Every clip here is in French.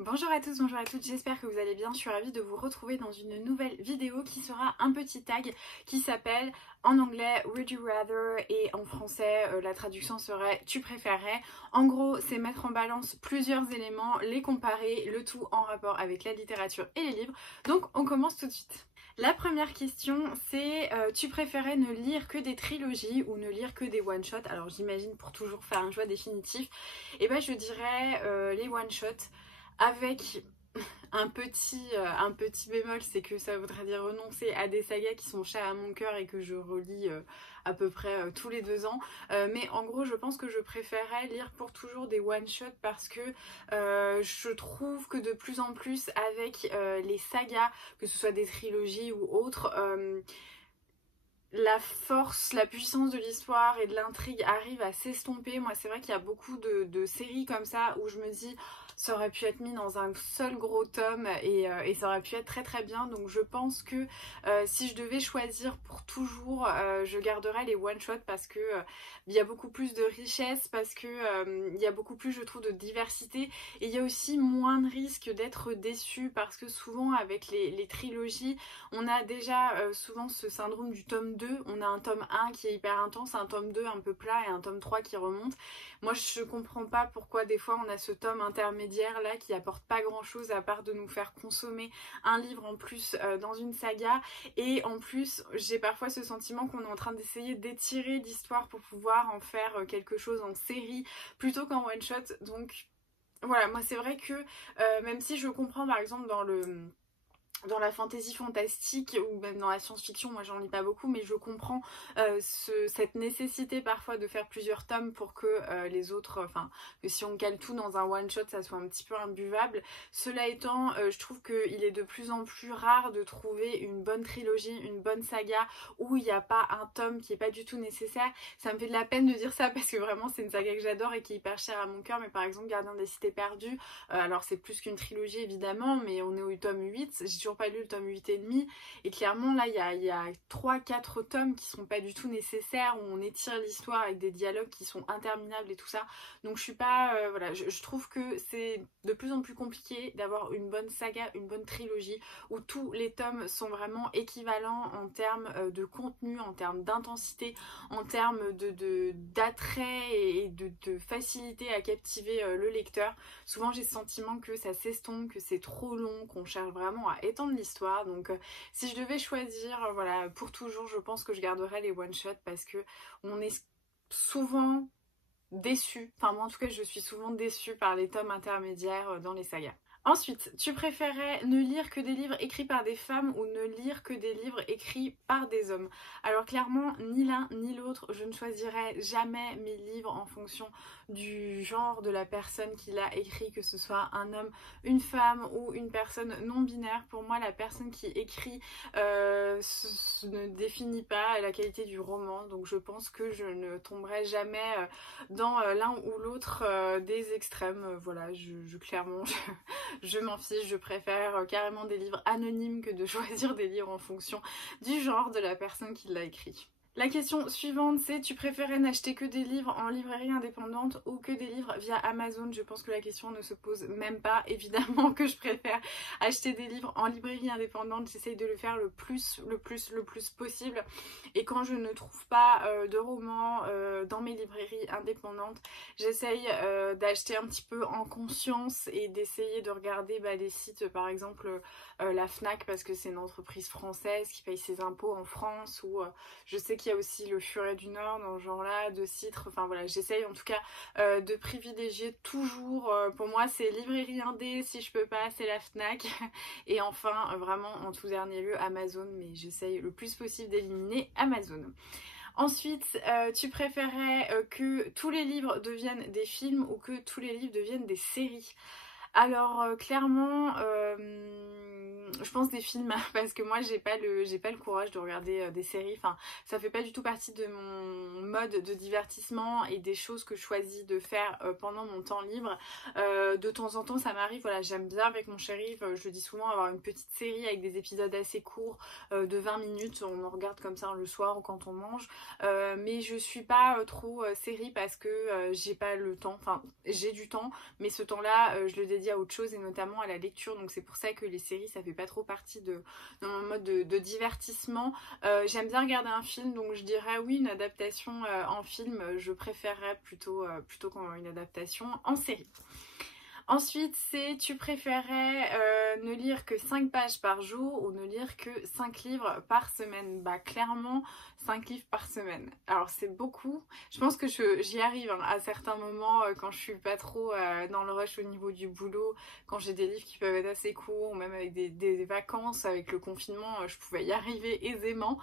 Bonjour à tous, bonjour à toutes, j'espère que vous allez bien. Je suis ravie de vous retrouver dans une nouvelle vidéo qui sera un petit tag qui s'appelle en anglais Would You Rather et en français la traduction serait Tu préférerais. En gros, c'est mettre en balance plusieurs éléments, les comparer, le tout en rapport avec la littérature et les livres. Donc on commence tout de suite. La première question c'est tu préférais ne lire que des trilogies ou ne lire que des one-shots? Alors j'imagine pour toujours faire un choix définitif, et ben je dirais les one-shots. Avec un petit bémol, c'est que ça voudrait dire renoncer à des sagas qui sont chères à mon cœur et que je relis à peu près tous les 2 ans. Mais en gros, je pense que je préférerais lire pour toujours des one-shots parce que je trouve que de plus en plus avec les sagas, que ce soit des trilogies ou autres, la force, la puissance de l'histoire et de l'intrigue arrive à s'estomper. Moi, c'est vrai qu'il y a beaucoup de séries comme ça où je me dis ça aurait pu être mis dans un seul gros tome et ça aurait pu être très très bien. Donc je pense que si je devais choisir pour toujours, je garderais les one-shots parce que il y a beaucoup plus de richesse, parce que il y a beaucoup plus, je trouve, de diversité, et il y a aussi moins de risques d'être déçu parce que souvent avec les trilogies, on a déjà souvent ce syndrome du tome 2, on a un tome 1 qui est hyper intense, un tome 2 un peu plat et un tome 3 qui remonte. Moi je comprends pas pourquoi des fois on a ce tome intermédiaire là qui apporte pas grand chose à part de nous faire consommer un livre en plus dans une saga, et en plus j'ai parfois ce sentiment qu'on est en train d'essayer d'étirer l'histoire pour pouvoir en faire quelque chose en série plutôt qu'en one shot. Donc voilà, moi c'est vrai que même si je comprends par exemple dans la fantasy fantastique ou même dans la science-fiction, moi j'en lis pas beaucoup, mais je comprends cette nécessité parfois de faire plusieurs tomes pour que les autres, enfin que si on cale tout dans un one shot ça soit un petit peu imbuvable. Cela étant, je trouve qu'il est de plus en plus rare de trouver une bonne trilogie, une bonne saga où il n'y a pas un tome qui est pas du tout nécessaire. Ça me fait de la peine de dire ça parce que vraiment c'est une saga que j'adore et qui est hyper chère à mon cœur, mais par exemple Gardien des Cités Perdues, alors c'est plus qu'une trilogie évidemment, mais on est au tome 8, j'ai toujours pas lu le tome 8 et demi, et clairement là il y a 3-4 tomes qui sont pas du tout nécessaires, où on étire l'histoire avec des dialogues qui sont interminables et tout ça. Donc je suis pas voilà, je trouve que c'est de plus en plus compliqué d'avoir une bonne saga, une bonne trilogie où tous les tomes sont vraiment équivalents en termes de contenu, en termes d'intensité, en termes d'attrait et de facilité à captiver le lecteur. Souvent j'ai le sentiment que ça s'estompe, que c'est trop long, qu'on cherche vraiment à étendre l'histoire. Donc si je devais choisir, voilà, pour toujours, je pense que je garderais les one shot parce que on est souvent déçu, enfin moi en tout cas je suis souvent déçue par les tomes intermédiaires dans les sagas. Ensuite, tu préférais ne lire que des livres écrits par des femmes ou ne lire que des livres écrits par des hommes? Alors clairement, ni l'un ni l'autre, je ne choisirais jamais mes livres en fonction du genre de la personne qui l'a écrit, que ce soit un homme, une femme ou une personne non binaire. Pour moi, la personne qui écrit ne définit pas la qualité du roman, donc je pense que je ne tomberai jamais dans l'un ou l'autre des extrêmes. Voilà, clairement... Je m'en fiche, je préfère carrément des livres anonymes que de choisir des livres en fonction du genre de la personne qui l'a écrit. La question suivante c'est tu préférais n'acheter que des livres en librairie indépendante ou que des livres via Amazon? Je pense que la question ne se pose même pas. Évidemment que je préfère acheter des livres en librairie indépendante. J'essaye de le faire le plus possible. Et quand je ne trouve pas de romans dans mes librairies indépendantes, j'essaye d'acheter un petit peu en conscience et d'essayer de regarder les sites, par exemple la Fnac, parce que c'est une entreprise française qui paye ses impôts en France, ou je sais qu'il y a aussi le Furet du Nord dans ce genre-là, de Citre. Enfin voilà, j'essaye en tout cas de privilégier toujours, pour moi c'est librairie indé, si je peux pas c'est la Fnac, et enfin vraiment en tout dernier lieu Amazon, mais j'essaye le plus possible d'éliminer Amazon. Ensuite, tu préférais que tous les livres deviennent des films ou que tous les livres deviennent des séries? Alors clairement, je pense des films parce que moi j'ai pas le courage de regarder des séries, enfin ça fait pas du tout partie de mon mode de divertissement et des choses que je choisis de faire pendant mon temps libre. De temps en temps ça m'arrive, voilà, j'aime bien avec mon shérif, je le dis souvent, avoir une petite série avec des épisodes assez courts de 20 minutes, on en regarde comme ça le soir ou quand on mange, mais je suis pas trop série parce que j'ai pas le temps, enfin j'ai du temps mais ce temps là je le dédie à autre chose et notamment à la lecture, donc c'est pour ça que les séries ça fait pas trop partie de mon mode de divertissement. J'aime bien regarder un film, donc je dirais oui, une adaptation en film je préférerais plutôt qu'une adaptation en série. Ensuite, c'est tu préférais ne lire que 5 pages par jour ou ne lire que 5 livres par semaine? Bah clairement 5 livres par semaine. Alors c'est beaucoup. Je pense que j'y arrive hein, à certains moments quand je suis pas trop dans le rush au niveau du boulot, quand j'ai des livres qui peuvent être assez courts, ou même avec des vacances, avec le confinement, je pouvais y arriver aisément.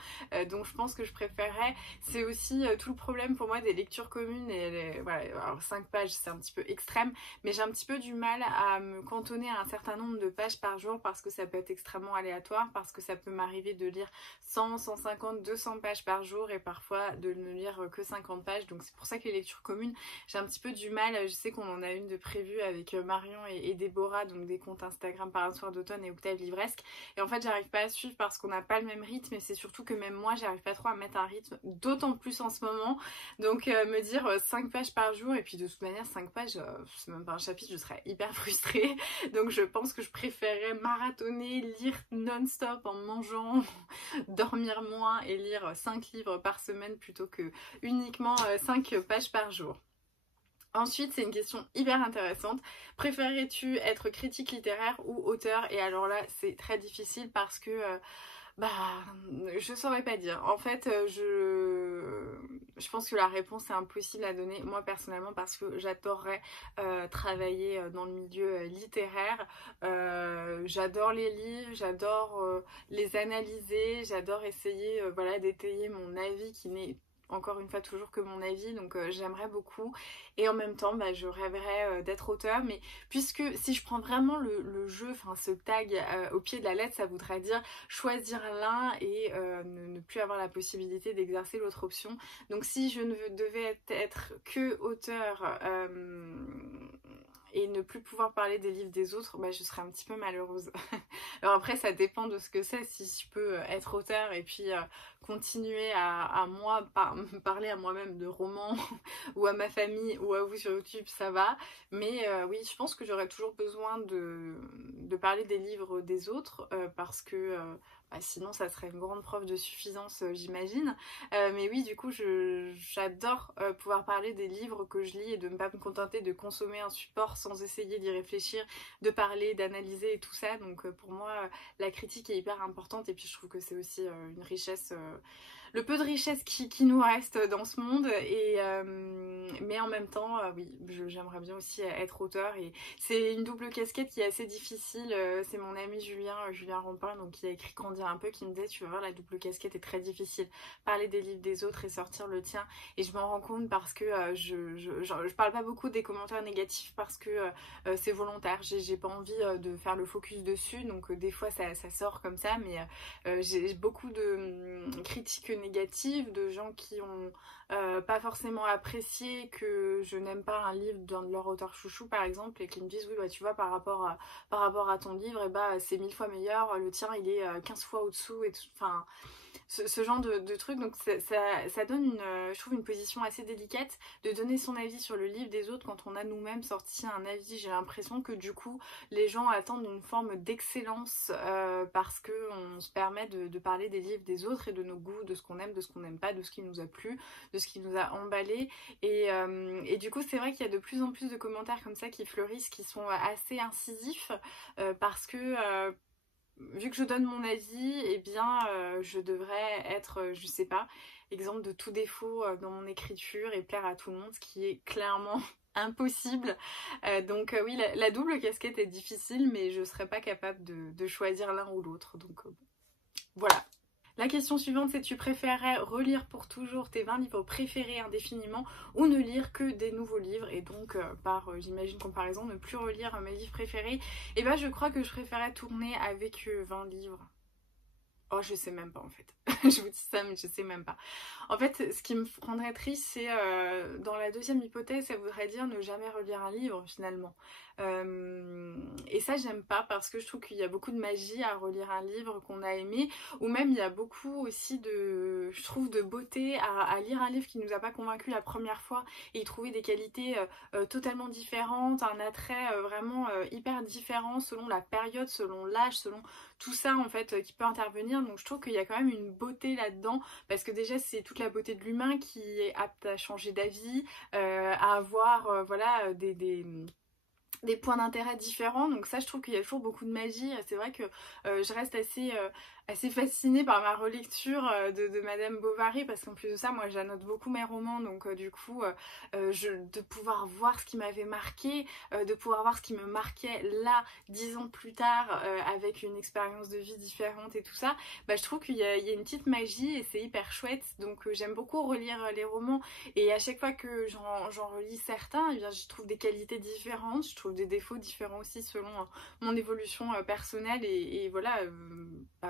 Donc je pense que je préférerais. C'est aussi tout le problème pour moi des lectures communes et voilà, alors 5 pages c'est un petit peu extrême, mais j'ai un petit peu du mal à me cantonner à un certain nombre de pages par jour parce que ça peut être extrêmement aléatoire, parce que ça peut m'arriver de lire 100, 150, 200 pages par jour et parfois de ne lire que 50 pages, donc c'est pour ça que les lectures communes j'ai un petit peu du mal. Je sais qu'on en a une de prévue avec Marion et Déborah, donc des comptes Instagram Par un soir d'automne et Octave Livresque, et en fait j'arrive pas à suivre parce qu'on n'a pas le même rythme et c'est surtout que même moi j'arrive pas trop à mettre un rythme, d'autant plus en ce moment, donc me dire 5 pages par jour et puis de toute manière 5 pages c'est même pas un chapitre, je serais hyper frustrée, donc je pense que je préférerais marathonner, lire non-stop en mangeant, dormir moins et lire 5 livres par semaine plutôt que uniquement 5 pages par jour. Ensuite, c'est une question hyper intéressante. Préférerais-tu être critique littéraire ou auteur? Et alors là, c'est très difficile parce que bah, je saurais pas dire. En fait, je pense que la réponse est impossible à donner, moi personnellement, parce que j'adorerais travailler dans le milieu littéraire. J'adore les livres, j'adore les analyser, j'adore essayer voilà, d'étayer mon avis qui n'est encore une fois toujours que mon avis, donc j'aimerais beaucoup, et en même temps bah, je rêverais d'être auteur, mais puisque si je prends vraiment le jeu, enfin ce tag au pied de la lettre, ça voudrait dire choisir l'un et ne plus avoir la possibilité d'exercer l'autre option. Donc si je ne devais être que auteur et ne plus pouvoir parler des livres des autres, bah, je serais un petit peu malheureuse. Alors après ça dépend de ce que c'est, si je peux être auteur et puis continuer à moi parler à moi-même de romans ou à ma famille ou à vous sur YouTube, ça va, mais oui, je pense que j'aurais toujours besoin de parler des livres des autres parce que bah, sinon ça serait une grande preuve de suffisance j'imagine, mais oui, du coup j'adore pouvoir parler des livres que je lis et de ne pas me contenter de consommer un support sans essayer d'y réfléchir, de parler, d'analyser et tout ça. Donc pour moi la critique est hyper importante, et puis je trouve que c'est aussi une richesse, le peu de richesse qui nous reste dans ce monde, et mais en même temps oui, j'aimerais bien aussi être auteur, et c'est une double casquette qui est assez difficile. C'est mon ami Julien Rampin, donc qui a écrit Grandir un peu, qui me disait tu vas voir, la double casquette est très difficile, parler des livres des autres et sortir le tien, et je m'en rends compte parce que je parle pas beaucoup des commentaires négatifs parce que c'est volontaire, j'ai pas envie de faire le focus dessus, donc des fois ça sort comme ça, mais j'ai beaucoup de critiques négatives de gens qui ont pas forcément apprécié que je n'aime pas un livre d'un de leurs auteurs chouchou par exemple, et qui me disent oui bah tu vois par rapport à ton livre, et bah c'est 1000 fois meilleur, le tien il est 15 fois au-dessous, et tout, enfin ce genre de trucs. Donc ça donne je trouve une position assez délicate de donner son avis sur le livre des autres quand on a nous-mêmes sorti un avis. J'ai l'impression que du coup les gens attendent une forme d'excellence parce qu'on se permet de parler des livres des autres et de nos goûts, de ce qu'on aime, de ce qu'on n'aime pas, de ce qui nous a plu, de ce qui nous a emballé, et du coup c'est vrai qu'il y a de plus en plus de commentaires comme ça qui fleurissent, qui sont assez incisifs parce que vu que je donne mon avis, eh bien je devrais être, je sais pas, exemple de tout défaut dans mon écriture et plaire à tout le monde, ce qui est clairement impossible. Donc oui, la double casquette est difficile, mais je serais pas capable de choisir l'un ou l'autre. Donc voilà. La question suivante, c'est: tu préférerais relire pour toujours tes 20 livres préférés indéfiniment ou ne lire que des nouveaux livres et donc par j'imagine comparaison ne plus relire mes livres préférés? Et ben je crois que je préférais tourner avec 20 livres. Oh, je sais même pas en fait. Je vous dis ça, mais je sais même pas. En fait, ce qui me rendrait triste, c'est dans la deuxième hypothèse, ça voudrait dire ne jamais relire un livre finalement. Et ça, j'aime pas parce que je trouve qu'il y a beaucoup de magie à relire un livre qu'on a aimé, ou même il y a beaucoup aussi je trouve, de beauté à lire un livre qui nous a pas convaincu la première fois et y trouver des qualités totalement différentes, un attrait vraiment hyper différent selon la période, selon l'âge, selon tout ça en fait qui peut intervenir. Donc je trouve qu'il y a quand même une beauté là-dedans parce que déjà c'est toute la beauté de l'humain qui est apte à changer d'avis, à avoir voilà des points d'intérêt différents. Donc ça je trouve qu'il y a toujours beaucoup de magie. C'est vrai que je reste assez fascinée par ma relecture de Madame Bovary parce qu'en plus de ça moi j'annote beaucoup mes romans, donc du coup de pouvoir voir ce qui m'avait marqué, de pouvoir voir ce qui me marquait là 10 ans plus tard avec une expérience de vie différente et tout ça, bah, je trouve qu'il y a une petite magie et c'est hyper chouette. Donc j'aime beaucoup relire les romans et à chaque fois que j'en relis certains, eh bien, je trouve des qualités différentes, je trouve des défauts différents aussi selon mon évolution personnelle et voilà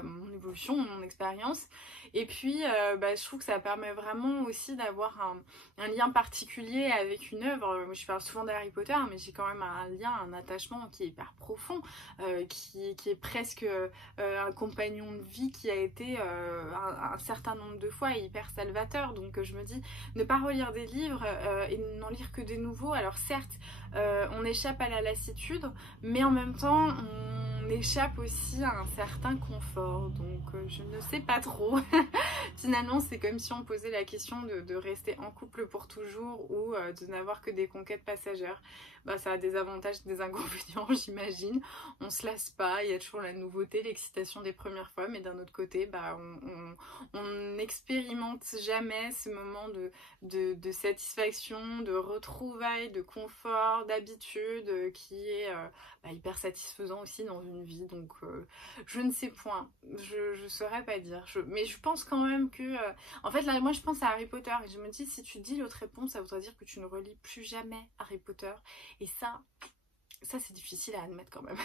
mon évolution, mon expérience. Et puis je trouve que ça permet vraiment aussi d'avoir un lien particulier avec une œuvre. Je parle souvent d'Harry Potter, mais j'ai quand même un lien, un attachement qui est hyper profond, qui est presque un compagnon de vie qui a été un certain nombre de fois hyper salvateur. Donc je me dis, ne pas relire des livres et n'en lire que des nouveaux. Alors certes, on échappe à la lassitude, mais en même temps, on échappe aussi à un certain confort. Donc je ne sais pas trop. Finalement, c'est comme si on posait la question de rester en couple pour toujours ou de n'avoir que des conquêtes passagères. Bah, ça a des avantages et des inconvénients, j'imagine. On se lasse pas, il y a toujours la nouveauté, l'excitation des premières fois, mais d'un autre côté, bah, on n'expérimente jamais ce moment de satisfaction, de retrouvailles, de confort, d'habitude qui est hyper satisfaisant aussi dans une vie. Donc je ne sais point, je saurais pas dire. Mais je pense quand même que en fait là moi je pense à Harry Potter et je me dis, si tu dis l'autre réponse, ça voudrait dire que tu ne relis plus jamais Harry Potter. Et ça c'est difficile à admettre quand même.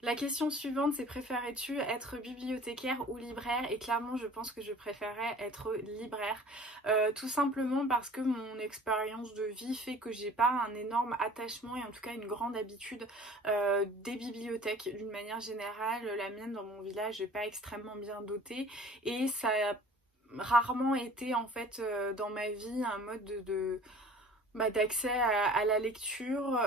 La question suivante, c'est: préférais-tu être bibliothécaire ou libraire? Et clairement, je pense que je préférais être libraire. Tout simplement parce que mon expérience de vie fait que j'ai pas un énorme attachement et en tout cas une grande habitude des bibliothèques. D'une manière générale, la mienne dans mon village n'est pas extrêmement bien dotée et ça a rarement été en fait dans ma vie un mode d'accès à la lecture.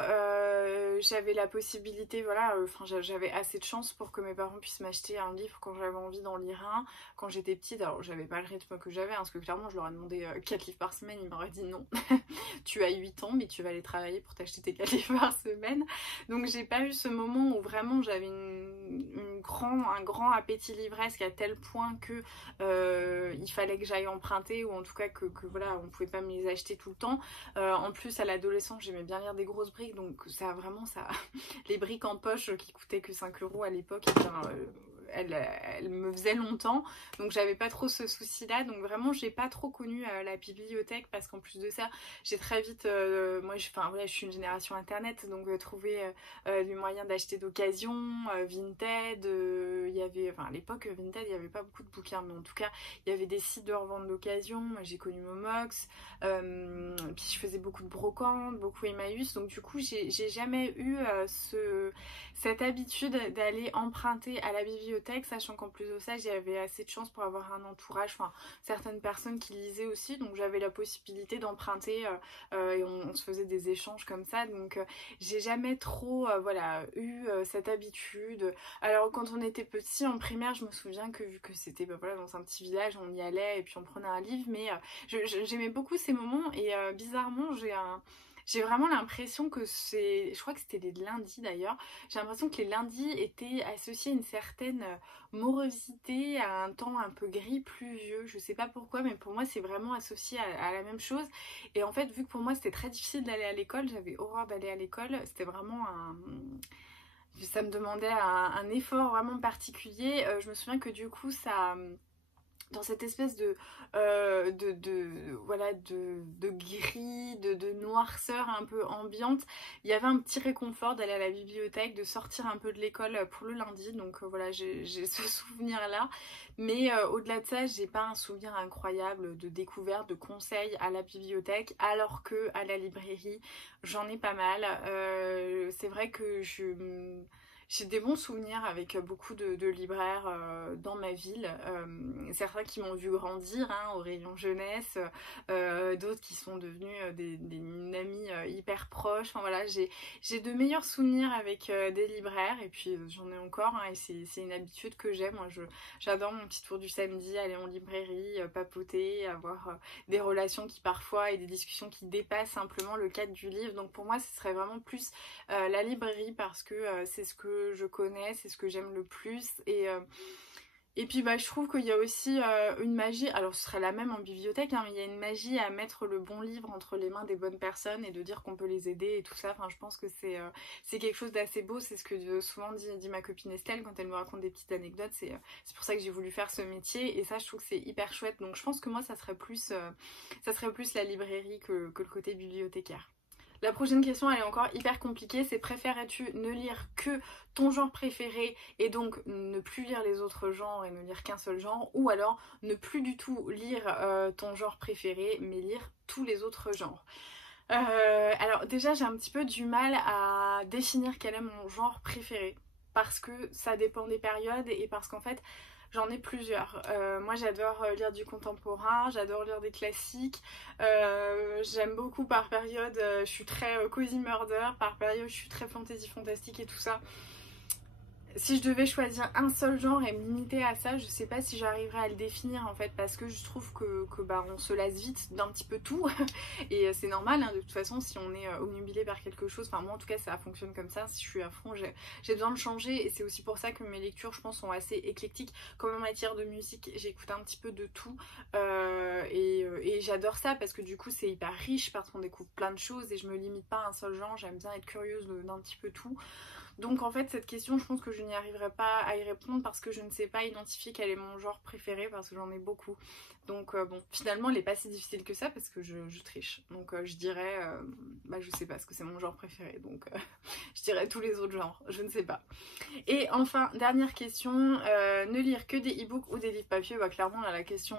J'avais la possibilité, voilà, j'avais assez de chance pour que mes parents puissent m'acheter un livre quand j'avais envie d'en lire un. Quand j'étais petite, alors j'avais pas le rythme que j'avais, parce que clairement je leur ai demandé 4 livres par semaine, ils m'auraient dit non. Tu as 8 ans, mais tu vas aller travailler pour t'acheter tes 4 livres par semaine. Donc j'ai pas eu ce moment où vraiment j'avais un grand appétit livresque à tel point que il fallait que j'aille emprunter, ou en tout cas que voilà, on pouvait pas me les acheter tout le temps. En plus à l'adolescence j'aimais bien lire des grosses briques, donc ça vraiment ça les briques en poche qui coûtaient que 5 € à l'époque, elle me faisait longtemps, donc j'avais pas trop ce souci là. Donc vraiment j'ai pas trop connu la bibliothèque, parce qu'en plus de ça j'ai très vite je suis une génération internet, donc trouver les moyens d'acheter d'occasion, Vinted, il y avait, à l'époque Vinted il y avait pas beaucoup de bouquins, mais en tout cas il y avait des sites de revente d'occasion. Moi j'ai connu Momox, puis je faisais beaucoup de brocante, beaucoup Emmaüs, donc du coup j'ai jamais eu cette habitude d'aller emprunter à la bibliothèque, sachant qu'en plus de ça j'avais assez de chance pour avoir un entourage, certaines personnes qui lisaient aussi, donc j'avais la possibilité d'emprunter et on se faisait des échanges comme ça. Donc j'ai jamais trop eu cette habitude. Alors quand on était petit en primaire, je me souviens que vu que c'était dans un petit village, on y allait et puis on prenait un livre, mais j'aimais beaucoup ces moments. Et bizarrement j'ai vraiment l'impression que je crois que c'était les lundis d'ailleurs, j'ai l'impression que les lundis étaient associés à une certaine morosité, à un temps un peu gris, pluvieux. Je sais pas pourquoi, mais pour moi c'est vraiment associé à la même chose. Et en fait, vu que pour moi c'était très difficile d'aller à l'école, j'avais horreur d'aller à l'école, c'était vraiment ça me demandait un effort vraiment particulier. Je me souviens que du coup ça dans cette espèce voilà, de gris, de noirceur un peu ambiante. Il y avait un petit réconfort d'aller à la bibliothèque, de sortir un peu de l'école pour le lundi, donc voilà, j'ai ce souvenir là. Mais au-delà de ça, j'ai pas un souvenir incroyable de découverte, de conseils à la bibliothèque, alors que à la librairie j'en ai pas mal. C'est vrai que j'ai des bons souvenirs avec beaucoup de libraires dans ma ville, certains qui m'ont vu grandir hein, au rayon jeunesse, d'autres qui sont devenus des amis hyper proches. Enfin voilà, j'ai de meilleurs souvenirs avec des libraires et puis j'en ai encore hein, et c'est une habitude que j'ai. Moi j'adore mon petit tour du samedi, aller en librairie, papoter, avoir des relations qui parfois et des discussions qui dépassent simplement le cadre du livre. Donc pour moi ce serait vraiment plus la librairie parce que c'est ce que je connais, c'est ce que j'aime le plus et puis bah, je trouve qu'il y a aussi une magie, alors ce serait la même en bibliothèque, hein, mais il y a une magie à mettre le bon livre entre les mains des bonnes personnes et de dire qu'on peut les aider et tout ça. Enfin, je pense que c'est quelque chose d'assez beau, c'est ce que souvent dit ma copine Estelle quand elle me raconte des petites anecdotes, c'est pour ça que j'ai voulu faire ce métier et ça je trouve que c'est hyper chouette. Donc je pense que moi ça serait plus la librairie que le côté bibliothécaire. La prochaine question elle est encore hyper compliquée, c'est préférerais-tu ne lire que ton genre préféré et donc ne plus lire les autres genres et ne lire qu'un seul genre, ou alors ne plus du tout lire ton genre préféré mais lire tous les autres genres. Alors déjà j'ai un petit peu du mal à définir quel est mon genre préféré parce que ça dépend des périodes et parce qu'en fait j'en ai plusieurs. Moi j'adore lire du contemporain, j'adore lire des classiques. J'aime beaucoup par période, je suis très cozy murder, par période je suis très fantasy fantastique et tout ça. Si je devais choisir un seul genre et me limiter à ça, je sais pas si j'arriverais à le définir en fait parce que je trouve que bah, on se lasse vite d'un petit peu tout et c'est normal hein, de toute façon si on est obnubilé par quelque chose, enfin moi en tout cas ça fonctionne comme ça, si je suis à fond j'ai besoin de changer et c'est aussi pour ça que mes lectures je pense sont assez éclectiques. Comme en matière de musique j'écoute un petit peu de tout et j'adore ça parce que du coup c'est hyper riche parce qu'on découvre plein de choses et je me limite pas à un seul genre, j'aime bien être curieuse d'un petit peu tout. Donc en fait cette question je pense que je n'y arriverai pas à y répondre parce que je ne sais pas identifier quel est mon genre préféré parce que j'en ai beaucoup. Donc bon finalement elle n'est pas si difficile que ça parce que je triche. Donc je dirais bah je sais pas ce que c'est mon genre préféré donc je dirais tous les autres genres, je ne sais pas. Et enfin dernière question, ne lire que des e-books ou des livres papier, bah clairement là la question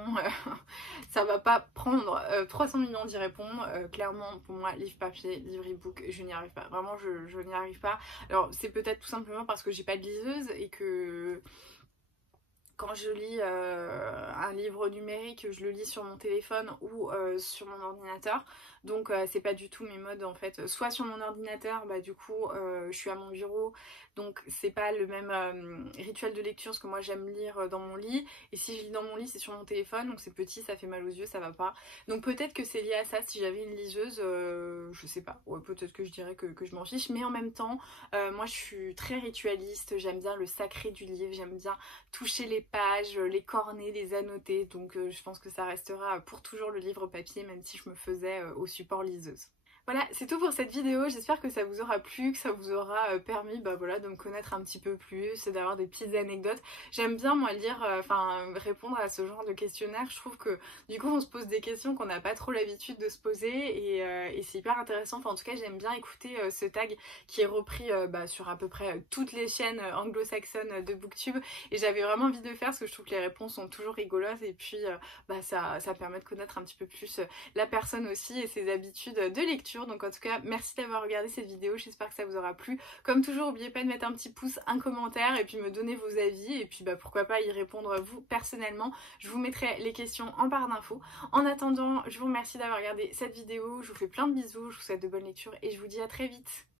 ça va pas prendre 300 millions d'y répondre, clairement pour moi livre papier, livre e-book je n'y arrive pas, vraiment je n'y arrive pas. Alors c'est peut-être tout simplement parce que j'ai pas de liseuse et que quand je lis un livre numérique, je le lis sur mon téléphone ou sur mon ordinateur. Donc c'est pas du tout mes modes en fait. Soit sur mon ordinateur, bah du coup je suis à mon bureau, donc c'est pas le même rituel de lecture, parce que moi j'aime lire dans mon lit. Et si je lis dans mon lit, c'est sur mon téléphone, donc c'est petit, ça fait mal aux yeux, ça va pas. Donc peut-être que c'est lié à ça. Si j'avais une liseuse, je sais pas. Ouais, peut-être que je dirais que je m'en fiche. Mais en même temps, moi je suis très ritualiste. J'aime bien le sacré du livre, j'aime bien toucher les pages, les corner, les annoter. Donc je pense que ça restera pour toujours le livre papier, même si je me faisais au support liseuse. Voilà, c'est tout pour cette vidéo, j'espère que ça vous aura plu, que ça vous aura permis bah, voilà, de me connaître un petit peu plus, d'avoir des petites anecdotes. J'aime bien moi lire, répondre à ce genre de questionnaire, je trouve que du coup on se pose des questions qu'on n'a pas trop l'habitude de se poser et c'est hyper intéressant. Enfin en tout cas j'aime bien écouter ce tag qui est repris sur à peu près toutes les chaînes anglo-saxonnes de Booktube et j'avais vraiment envie de le faire parce que je trouve que les réponses sont toujours rigolotes et puis ça permet de connaître un petit peu plus la personne aussi et ses habitudes de lecture. Donc en tout cas merci d'avoir regardé cette vidéo, j'espère que ça vous aura plu. Comme toujours n'oubliez pas de mettre un petit pouce, un commentaire et puis me donner vos avis et puis pourquoi pas y répondre vous personnellement. Je vous mettrai les questions en barre d'infos. En attendant je vous remercie d'avoir regardé cette vidéo, je vous fais plein de bisous, je vous souhaite de bonnes lectures et je vous dis à très vite.